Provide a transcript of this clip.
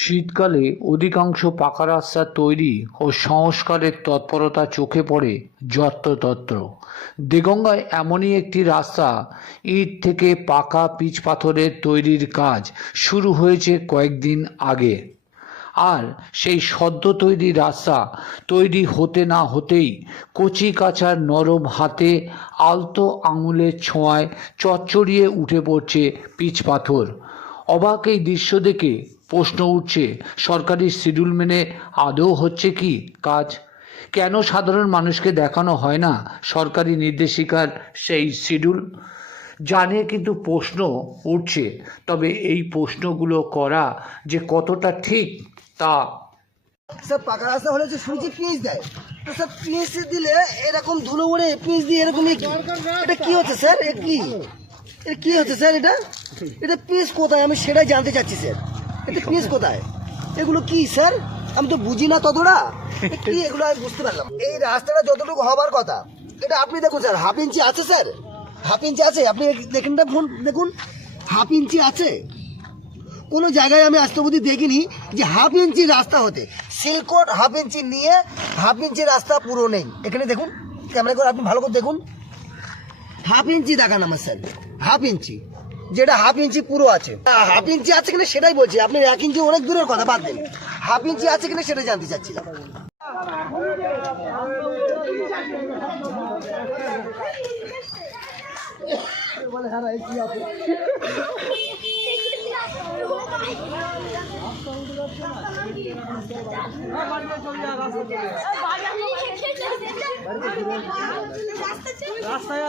শীতকালে অধিকাংশ পাকা রাস্তা তৈরি ও সংস্কারের তৎপরতা চোখে পড়ে যত্রতত্র। দেগঙ্গায় এমনই একটি রাস্তা, ইট থেকে পাকা পিচ পাথরের তৈরির কাজ শুরু হয়েছে কয়েকদিন আগে। আর সেই সদ্য তৈরি রাস্তা তৈরি হতে না হতেই কচি কাঁচার নরম হাতে আলতো আঙুলের ছোঁয়ায় চচ্চড়িয়ে উঠে পড়ছে পিচ পাথর। অবাক এই দৃশ্য দেখে প্রশ্ন উঠছে, সরকারি শিডিউল মেনে আদৌ হচ্ছে কি কাজ? কেন সাধারণ মানুষকে দেখানো হয় না সরকারি নির্দেশিকার সেই শিডিউল? জানিয়ে কিন্তু প্রশ্ন উঠছে, তবে এই প্রশ্নগুলো করা যে কতটা ঠিক তা স্যার পাকা রাস্তা হলে যে শুনছি পিচ দেয়, তো স্যার পিচ দিলে এরকম ধুলো উড়ে পিচ দিয়ে এরকম এটা কি হচ্ছে স্যার? এটা কি হচ্ছে স্যার? এটা পিচ কোথায় আমি সেটাই জানতে চাচ্ছি স্যার। এটা পিচ কোথায়? এগুলো কি স্যার? আমি তো বুঝি না ততটা কি এগুলো আমি বুঝতে পারলাম। এই রাস্তাটা যতটুকু হবার কথা এটা আপনি দেখুন স্যার, হাফ ইঞ্চি আছে স্যার, হাফ ইঞ্চি আছে। আপনি দেখেন না, ফোন দেখুন, হাফ ইঞ্চি আছে। কোনো জায়গায় আমি আজ অবধি দেখিনি যে হাফ ইঞ্চি রাস্তা হতে সিলকোট হাফ ইঞ্চি নিয়ে হাফ ইঞ্চি রাস্তা পুরো নেই। এখানে দেখুন, ক্যামেরা করে আপনি ভালো করে দেখুন, হাফ ইঞ্চি দেখান আমার স্যার, হাফ ইঞ্চি, যেটা হাফ ইঞ্চি পুরো আছে। হাফ ইঞ্চি আছে কিনা সেটাই বলছি, আপনি 1 ইঞ্চি অনেক দূরের কথা বাদ দেন, হাফ ইঞ্চি আছে কিনা সেটাই জানতে চাচ্ছিলাম। রাস্তায়